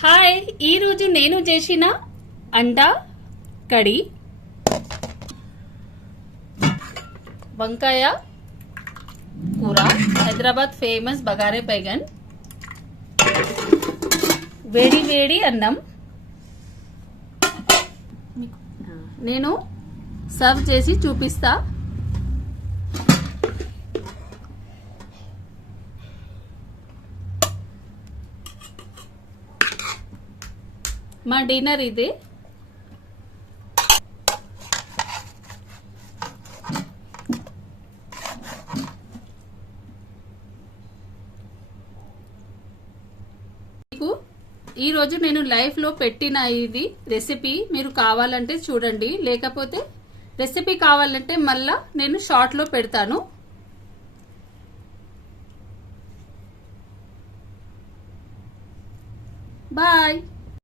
Hi, ఈరోజు నేను చేసిన అండా కడి, వంకాయ కూర, హైదరాబాద్ ఫేమస్ బగారే బైగన్, వేడి వేడి అన్నం నేను సర్వ్ చేసి చూపిస్తా. మా డిన్నర్ ఇది. ఈ రోజు నేను లైఫ్ లో పెట్టిన ఇది రెసిపీ మీరు కావాలంటే చూడండి, లేకపోతే రెసిపీ కావాలంటే మళ్ళా నేను షార్ట్ లో పెడతాను. బాయ్.